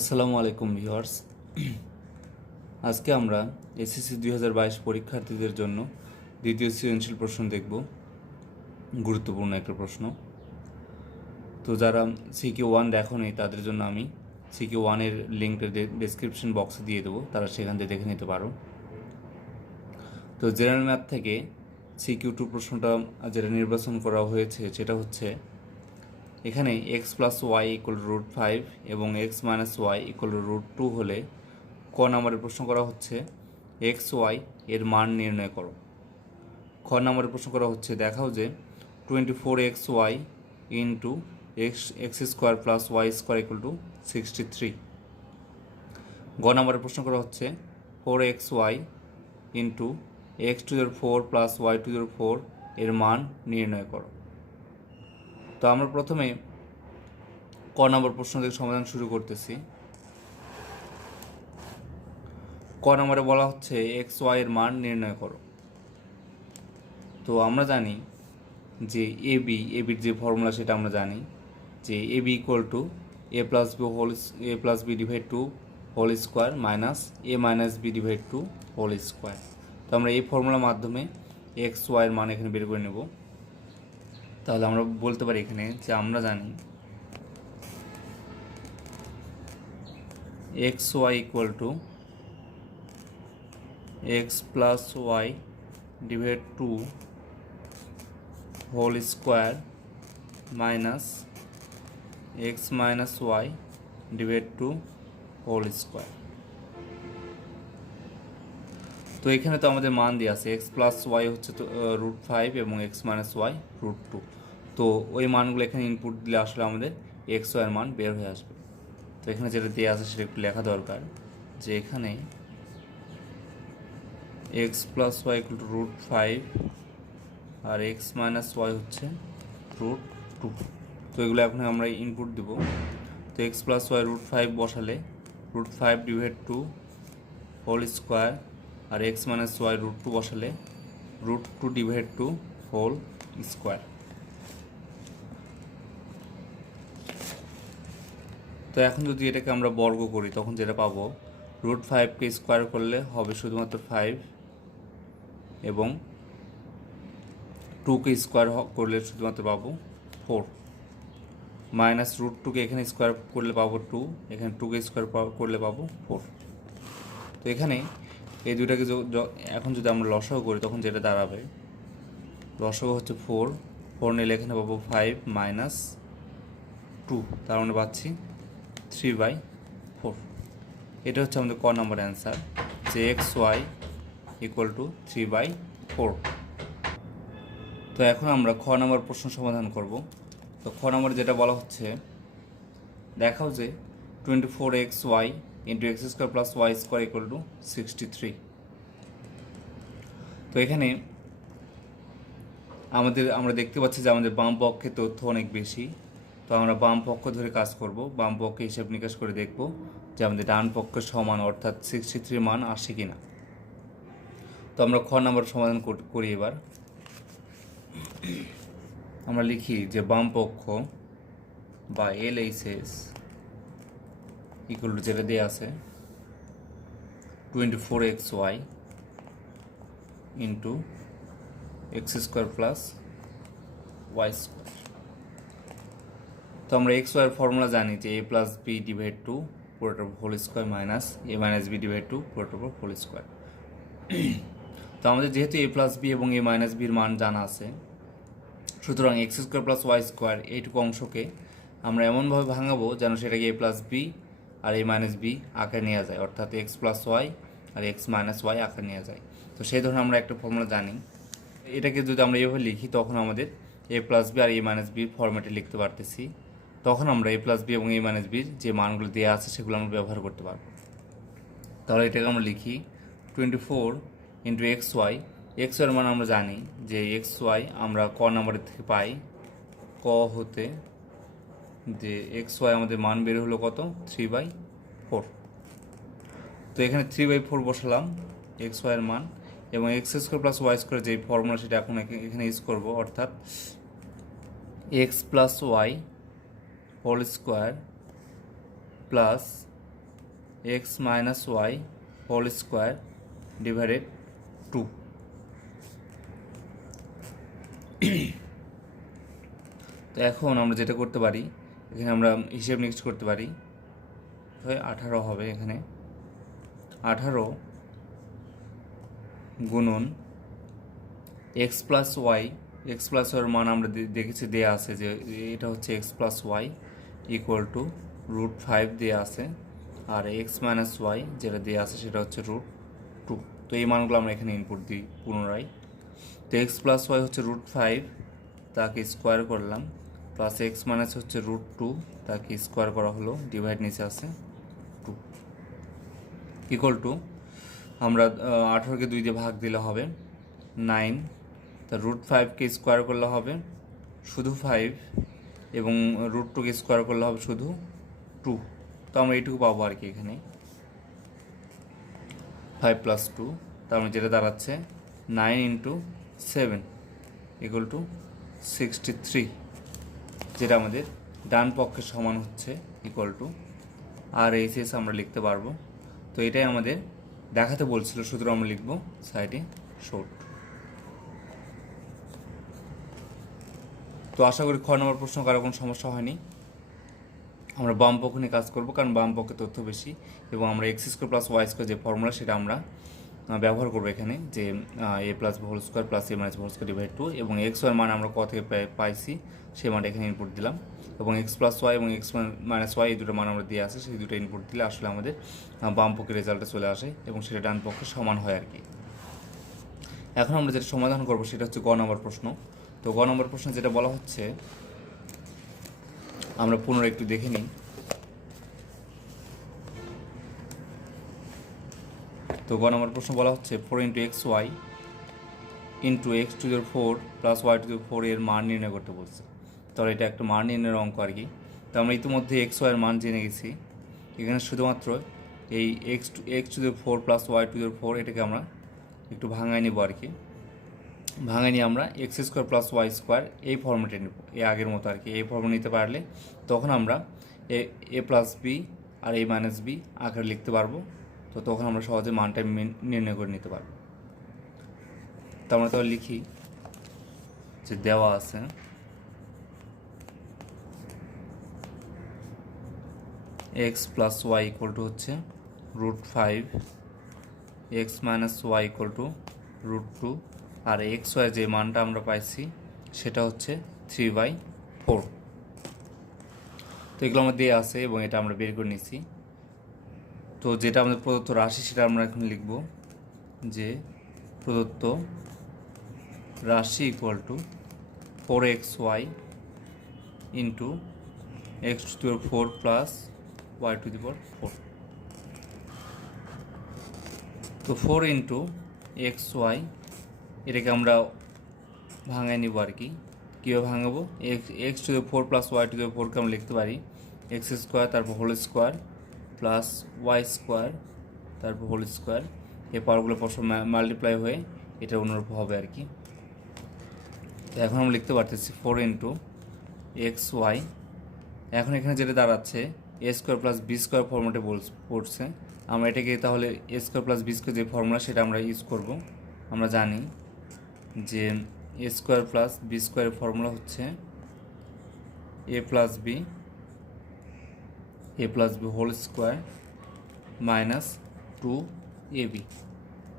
আসসালামু আলাইকুম ভিউয়ার্স। আজকে আমরা এসএসসি 2022 পরীক্ষার্থীদের জন্য দ্বিতীয় সৃজনশীল প্রশ্ন দেখব। গুরুত্বপূর্ণ একটা প্রশ্ন। তো যারা সিকিউ 1 দেখোনি তাদের জন্য আমি সিকিউ 1-এর লিঙ্কটা ডেসক্রিপশন বক্সে দিয়ে দেবো, তারা সেখান থেকে দেখে নিতে পারো। তো জেনারেল ম্যাথ থেকে সিকিউ 2 প্রশ্নটা যেটা নির্বাচন করা হয়েছে সেটা হচ্ছে এখানে x+y=√5 এবং x-y=√2 হলে ক নম্বরের প্রশ্ন করা হচ্ছে xy এর মান নির্ণয় করো। খ নম্বরের প্রশ্ন করা হচ্ছে দেখাও যে 24xy into x² plus y² 63। গ নম্বরের প্রশ্ন করা হচ্ছে 4xy into x⁴ plus y⁴ এর মান নির্ণয় করো। তো আমরা প্রথমে ক নম্বর প্রশ্ন থেকে সমাধান শুরু করতেছি। ক নম্বরে বলা হচ্ছে xy এর মান নির্ণয় করো। তো আমরা জানি যে এবির যে ফর্মুলা সেটা আমরা জানি যে ab = a plus B divide 2 whole square minus a minus B divide 2 whole square. তো আমরা এই ফর্মুলার মাধ্যমে xy এর মান এখানে বের করে নেব। তাহলে আমরা বলতে পারি এখানে যে আমরা জানি xy = x plus y divide 2 whole square minus x minus y divide 2 whole square. তো এখানে তো আমাদের মান দিয়ে আছে x প্লাস y হচ্ছে তো √5 এবং x মাইনাস y √2। তো ওই মানগুলো এখানে ইনপুট দিলে আসলে আমাদের xy এর মান বের হয়ে আসবে। তো এখানে যেটা দিয়ে আছে সেটা একটু লেখা দরকার যে এখানে x প্লাস y √5 আর x মাইনাস y হচ্ছে √2। তো এগুলো এখন আমরা ইনপুট দেব। তো x প্লাস y √5 বসালে √5 ডিভাইড 2 হোল স্কোয়ার আর x মাইনাস y √2 বসালে √2 ডিভাইড 2 হোল স্কোয়ার। তো এখন যদি এটাকে আমরা বর্গ করি তখন যেটা পাবো √5কে স্কোয়ার করলে হবে শুধুমাত্র 5 এবং 2কে স্কোয়ার করলে শুধুমাত্র পাবো 4 মাইনাস √2কে এখানে স্কোয়ার করলে পাবো 2, এখানে 2কে স্কোয়ার করলে পাবো 4। তো এখানে এই দুইটাকে এখন যদি আমরা লসাগু করি তখন যেটা দাঁড়াবে লসাগু হচ্ছে 4 নিলে এখানে পাবো 5 মাইনাস 2, তার মানে পাচ্ছি 3/4। এটা হচ্ছে আমাদের ক নম্বর অ্যান্সার যে xy = 3/4। তো এখন আমরা খ নম্বর প্রশ্ন সমাধান করব। তো খ নম্বরে যেটা বলা হচ্ছে দেখাও যে 24xy into x² plus y² 63। তো এখানে আমরা দেখতে পাচ্ছি যে আমাদের বাম পক্ষে তথ্য অনেক বেশি। তো আমরা বাম পক্ষ ধরে কাজ করব, বাম পক্ষে হিসাব নিকাশ করে দেখব যে আমাদের ডান পক্ষের সমান অর্থাৎ 63 মান আসে কিনা। তো আমরা খ নম্বর সমাধান করি। এবার আমরা লিখি যে বাম পক্ষ বা LHS = যেটা দেওয়া আছে 24xy into x² plus y²। তো আমরা xy এর ফর্মুলা জানি যে a প্লাস বি ডিভাইড 2 পুরোটার whole square minus a minus B divide 2 পুরোটার হোল স্কোয়ার। তো আমাদের যেহেতু a প্লাস বি এবং a মাইনাস বির মান জানা আছে, সুতরাং x² প্লাস y² এইটুকু অংশকে আমরা এমনভাবে ভাঙাবো যেন সেটাকে a প্লাস বি আর a মাইনাস বি আকারে নেওয়া যায়, অর্থাৎ x প্লাস ওয়াই আর x মাইনাস ওয়াই আকারে নেওয়া যায়। তো সেই ধরনের আমরা একটা ফর্মুলা জানি। এটাকে যদি আমরা এইভাবে লিখি তখন আমাদের a প্লাস বি আর a মাইনাস বির ফর্মেটে লিখতে পারতেছি। তখন আমরা a প্লাস বি এবং a মাইনাস বির যে মানগুলো দেওয়া আছে সেগুলো আমরা ব্যবহার করতে পারবো। তাহলে এটাকে আমরা লিখি 24 ইন্টু xy। xy এর মান আমরা জানি যে xy আমরা ক নম্বরের থেকে পাই ক হতে যে xy আমাদের মান বের হলো কত 3/4। তো এখানে 3/4 বসালাম xy এর মান এবং x² প্লাস y² যে ফর্মুলা সেটা এখন এখানে ইউজ করব, অর্থাৎ x plus y whole square plus x minus y whole square divided 2। তো এখন আমরা যেটা করতে পারি, এখানে আমরা হিসেব নিকেশ করতে পারি, 18 হবে। এখানে 18 গুণন x plus y, x plus ওয়াইয়ের মান আমরা দেখেছি দেয়া আছে যে এটা হচ্ছে x plus y equal to √5 দেওয়া আছে, আর এক্স মাইনাস ওয়াই যেটা দেওয়া আছে সেটা হচ্ছে √2। তো এই মানগুলো আমরা এখানে ইনপুট দিই পুনরায়। তো এক্স প্লাস ওয়াই হচ্ছে √5, তাকে স্কোয়ার করলাম, প্লাস এক্স মাইনাস হচ্ছে √2, তাকে স্কোয়ার করা হলো, ডিভাইড নিচে আছে 2 ইকুয়াল টু আমরা 18কে 2 দিয়ে ভাগ দিলে হবে 9। তা √5কে স্কোয়ার করলে হবে শুধু 5, এবং √2কে স্কোয়ার করলে হবে শুধু 2। তো আমরা এইটুকু পাবো আর কি এখানে 5 + 2, তার মানে যেটা দাঁড়াচ্ছে 9 × 7 ইকুয়াল টু 63, যেটা আমাদের ডান পক্ষের সমান হচ্ছে ইকুয়াল টু RHS আমরা লিখতে পারবো। তো এটাই আমাদের দেখাতে বলছিল, সুতরাং আমরা লিখবো সাইডে শর্ট। তো আশা করি খ নম্বর প্রশ্ন কারো কোনো সমস্যা হয়নি। আমরা বাম পক্ষ নিয়ে কাজ করবো, কারণ বাম পক্ষে তথ্য বেশি, এবং আমরা x² + y² যে ফর্মুলা সেটা আমরা ব্যবহার করবো এখানে, যে a + b² + a - b² / 2, এবং x y মান আমরা ক থেকে পাইছি সেই মানটা এখানে ইনপুট দিলাম, এবং x + y এবং x - y এই দুটো মান আমরা দিয়ে আসে, সেই দুটো ইনপুট দিলে আসলে আমাদের বাম পক্ষের রেজাল্টটা চলে আসে এবং সেটা ডান পক্ষে সমান হয় আর কি। এখন আমরা যেটা সমাধান করবো সেটা হচ্ছে গ নম্বর প্রশ্ন। তো গ নম্বর প্রশ্নে যেটা বলা হচ্ছে আমরা পুনরায় একটু দেখে নিই। তো গ নম্বর প্রশ্ন বলা হচ্ছে 4 × xy × x⁴ + y⁴ এর মান নির্ণয় করতে বলছে। তাহলে এটা একটা মান নির্ণয়ের অঙ্ক আর কি। তো আমরা ইতিমধ্যে xy এর মান জেনে গেছি, এখানে শুধুমাত্র এই x⁴ + y⁴ এটাকে আমরা একটু ভাঙায় নেব আর কি। ভাঙায় নিয়ে আমরা x² + y² এই ফর্মেটে নেব, এই আগের মতো আর কি। এই ফর্মে নিতে পারলে তখন আমরা a + b R a - b আকারে লিখতে পারবো। তো তখন আমরা সহজে মানটা নির্ণয় করে নিতে পারবো। তো আমরা তাহলে লিখি যে দেওয়া আছে x + y = হচ্ছে √5, x - y = √2, আর xy যে মানটা আমরা পাইছি সেটা হচ্ছে 3/4। তো এগুলো আমরা দিয়ে আছে এবং এটা আমরা বের করে নিছি। তো যেটা আমাদের প্রদত্ত রাশি সেটা আমরা এখন লিখব, যে প্রদত্ত রাশি = 4xy × x⁴ + y⁴। তো 4 × xy এটাকে আমরা ভাঙায় নিব আর কি। কীভাবে ভাঙাবো, x⁴ + y⁴কে আমরা লিখতে পারি x², তারপর হোল স্কোয়ার, প্লাস y², তারপর হোল স্কোয়ার। এই পাওয়ারগুলো পরস্পর মাল্টিপ্লাই হয়ে এটা অনুরূপ হবে আর কি। তো এখন আমরা লিখতে পারতেছি 4 × xy। এখন এখানে যেটা দাঁড়াচ্ছে a² + b² ফর্মেটে পড়ছে। আমরা এটাকে তাহলে a² + b² যে ফর্মুলা সেটা আমরা ইউজ করব। আমরা জানি যে a² + b² এর ফর্মুলা হচ্ছে a + b whole square - 2ab।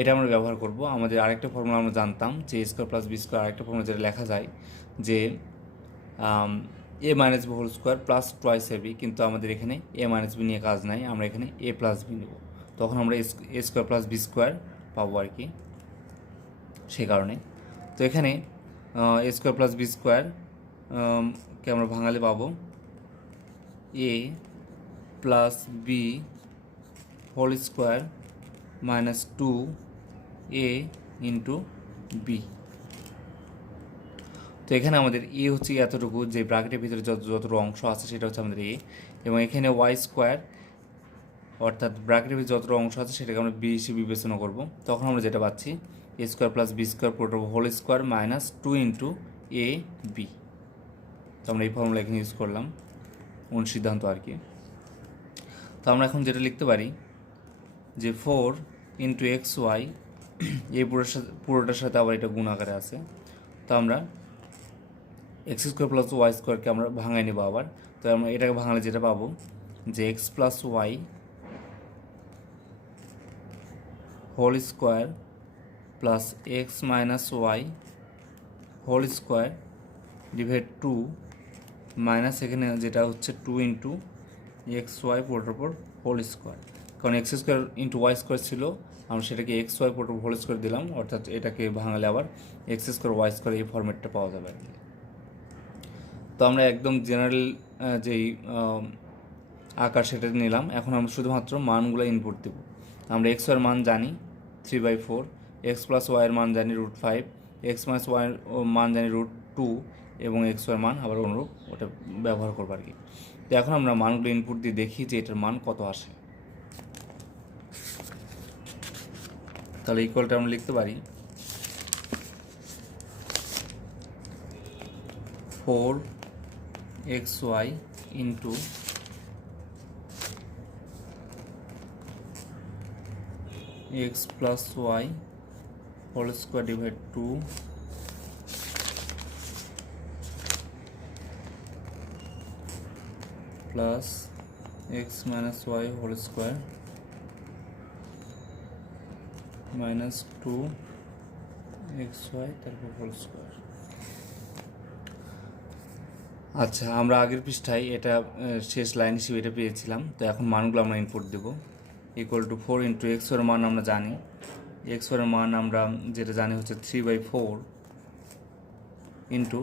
এটা আমরা ব্যবহার করব। আমাদের আরেকটা ফর্মুলা আমরা জানতাম যে a² + b² আরেকটা ফর্মুলা যেটা লেখা যায় যে a - b whole square plus twice ab, কিন্তু আমাদের এখানে a - b নিয়ে কাজ নাই, আমরা এখানে a + b নেব। তখন আমরা a² + b² পাবো আর কি, সেই কারণে। তো এখানে a² + b² কে আমরা ভাঙালে পাবো a + b whole square - 2a × b। তো এখানে আমাদের এ হচ্ছে এতটুকু, যে ব্র্যাকেটের ভিতরে যতটুকু অংশ আছে সেটা হচ্ছে আমাদের এ, এবং এখানে y², অর্থাৎ ব্র্যাকেটের ভিতরে যতটুকু অংশ আছে সেটাকে আমরা b হিসেবে বিবেচনা করব। তখন আমরা যেটা পাচ্ছি a² + b² পুরোটা হোল স্কোয়ার - 2 × ab। তো আমরা এই ফর্মুলা এখানে ইউজ করলাম, সিদ্ধান্ত আর কি। তো আমরা এখন যেটা লিখতে পারি যে 4 ইন্টু এক্স ওয়াই, এই পুরোটার সাথে আবার এটা গুণ আকারে আছে। তো আমরা এক্স স্কোয়ার প্লাস ওয়াই স্কোয়ারকে আমরা ভাঙাই নেবো আবার। তো আমরা এটাকে ভাঙালে যেটা পাবো যে x plus y whole square plus x minus y whole square divide 2 minus এখানে যেটা হচ্ছে 2 ইন্টু এক্স ওয়াই পুরোটার উপর হোল স্কোয়ার, কারণ x square into y square ছিল, আমরা সেটাকে এক্স ওয়াই পুরোটা হোল স্কোয়ার দিলাম, অর্থাৎ এটাকে ভাঙালে আবার এক্স স্কোয়ার ওয়াই স্কোয়ার এই ফরম্যাটটা পাওয়া যাবে আর কি। তো আমরা একদম জেনারেল যেই আকার সেটা নিলাম। এখন আমরা শুধুমাত্র মানগুলো ইনপুট দেব। আমরা এক্স ওয়াইয়ের মান জানি 3/4, এক্স প্লাস ওয়াইয়ের মান জানি √5, এক্স মাইনাস ওয়াইয়ের মান জানি √2 এবং এক্স ওয়াইয়ের মান আবার অনুরূপ ওটা ব্যবহার করবো আর কি। তো এখন আমরা মানগুলো ইনপুট দিয়ে দেখি যে এটার মান কত আসে। তাহলে ইকুয়ালটা আমরা লিখতে পারি 4xy into x plus y whole square divide 2 plus x minus y whole square minus 2xy তারপর হোল স্কোয়ার। আচ্ছা, আমরা আগের পৃষ্ঠায় এটা শেষ লাইন হিসেবে এটা পেয়েছিলাম। তো এখন মানগুলো আমরা ইনপুট দেব। ইকুয়াল টু 4 ইন্টু এক্স ওয়ার মান আমরা জানি, এক্স ওয়ার মান আমরা যেটা জানি হচ্ছে 3/4 ইন্টু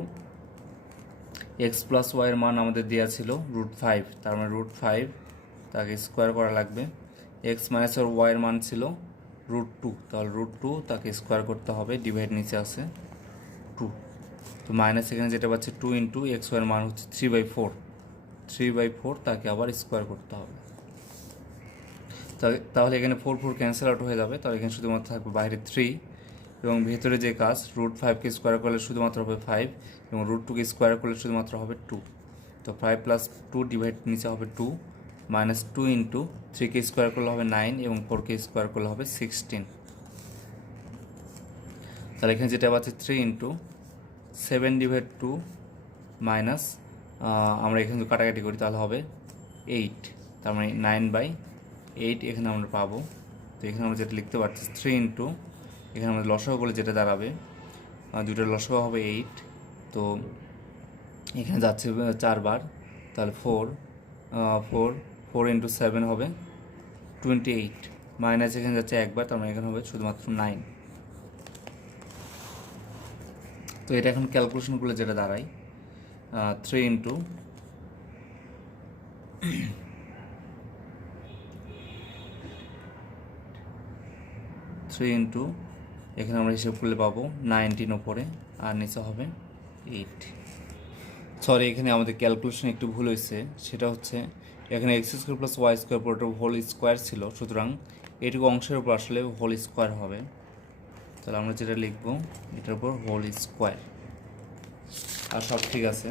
এক্স প্লাস ওয়াইয়ের মান আমাদের দেওয়া ছিল √5, তার মানে √5 তাকে স্কোয়ার করা লাগবে। এক্স মাইনাস ওয়াইয়ের মান ছিল √2, তাহলে √2 তাকে স্কোয়ার করতে হবে, ডিভাইড নিচে আছে 2। তো মাইনাস এখানে যেটা পাচ্ছে 2 ইন্টু এক্স ওয়াইয়ের মান হচ্ছে 3/4 তাকে আবার স্কোয়ার করতে হবে। তাহলে এখানে 4 ক্যান্সেল আউট হয়ে যাবে, তাহলে এখানে শুধুমাত্র থাকবে বাইরে 3 এবং ভেতরে যে কাজ √5কে স্কোয়ার করলে শুধুমাত্র হবে 5 এবং √2কে স্কোয়ার করলে শুধুমাত্র হবে 2। তো 5 প্লাস 2 ডিভাইড নিচে হবে 2 মাইনাস 2 ইন্টু 3কে স্কোয়ার করলে হবে 9 এবং 4কে স্কোয়ার করলে হবে 16। তাহলে এখানে যেটা পাচ্ছে 3 ইন্টু 7 ডিভাইড 2 মাইনাস আমরা এখানে কাটাকাটি করি তাহলে হবে 8, তার মানে 9/8 এখানে আমরা পাবো। তো এখানে আমরা যেটা লিখতে পারছি 3 ইন্টু এখানে আমাদের লসাগু বলে যেটা দাঁড়াবে, দুটোর লসাগু হবে 8। তো এখানে যাচ্ছে 4 বার, তাহলে 4 ইন্টু 7 হবে 28, মাইনাস এখানে যাচ্ছে একবার, তার মানে এখানে হবে শুধুমাত্র 9। তো এটা এখন ক্যালকুলেশন করলে যেটা দাঁড়ায় 3 ইন্টু এখানে আমরা হিসেব করলে পাবো 19 ওপরে আর নিচে হবে 8। সরি, এখানে আমাদের ক্যালকুলেশন একটু ভুল হয়েছে, সেটা হচ্ছে এখানে x square plus y square পুরোটা হোল স্কোয়ার ছিল, সুতরাং এটুকু অংশের উপর আসলে হোল স্কোয়ার হবে। তাহলে আমরা যেটা লিখবো এটার উপর হোল স্কোয়ার, আর সব ঠিক আছে।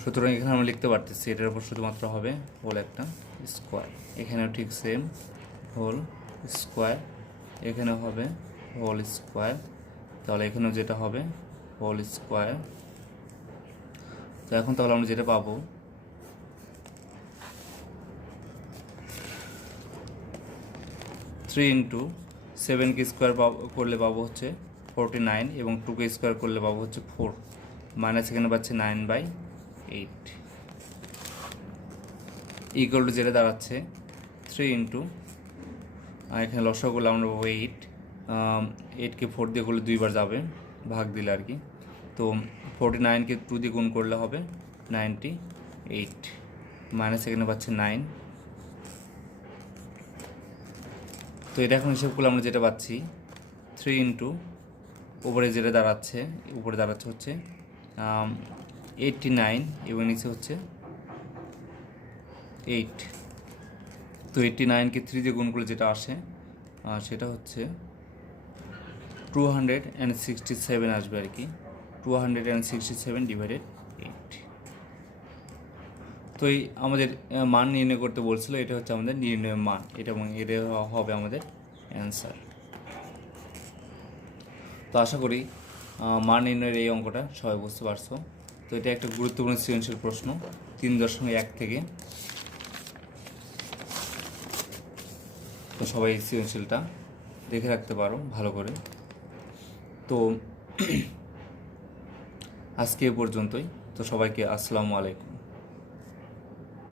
সুতরাং এখানে আমরা লিখতে পারতেছি এটার উপর শুধুমাত্র হবে হোল একটা স্কোয়ার, এখানেও ঠিক সেম হোল স্কোয়ার, এখানেও হবে হোল স্কোয়ার, তাহলে এখানেও যেটা হবে হোল স্কোয়ার। তো এখন তাহলে আমরা যেটা পাবো 3 ইন্টু 7কে স্কোয়ার করলে পাবো হচ্ছে 49 এবং 2কে স্কোয়ার করলে পাবো হচ্ছে 4, মাইনাস এখানে পাচ্ছে 9/8 ইকুয়াল টু যেটা দাঁড়াচ্ছে 3 ইন্টু এখানে লসাগু করলে আমরা পাবো 8কে 4 দিয়ে করলে 2 বার যাবে, ভাগ দিলে আর কি। তো 49কে 2 দিয়ে গুণ করলে হবে 98, মাইনাস এখানে পাচ্ছে 9। তো এটা এখন হিসেব করলে আমরা যেটা পাচ্ছি 3 ইন্টু উপরে যেটা দাঁড়াচ্ছে হচ্ছে 89 এবং নিচে হচ্ছে 8। তো 89কে 3 দিয়ে গুণ করলে যেটা আসে সেটা হচ্ছে 267 আসবে আর কি, 267 ডিভাইডেড 8। তো এই আমাদের মান নির্ণয় করতে বলছিল, এটা হচ্ছে আমাদের নির্ণয়ের মান, এটা এবং এটা হবে আমাদের অ্যান্সার। তো আশা করি মান নির্ণয়ের এই অঙ্কটা সবাই বুঝতে পারছো। তো এটা একটা গুরুত্বপূর্ণ সৃজনশীল প্রশ্ন 3.1 থেকে। তো সবাই এই সৃজনশীলটা দেখে রাখতে পারো ভালো করে। তো আজকে এ পর্যন্তই। তো সবাইকে আসসালামু আলাইকুম।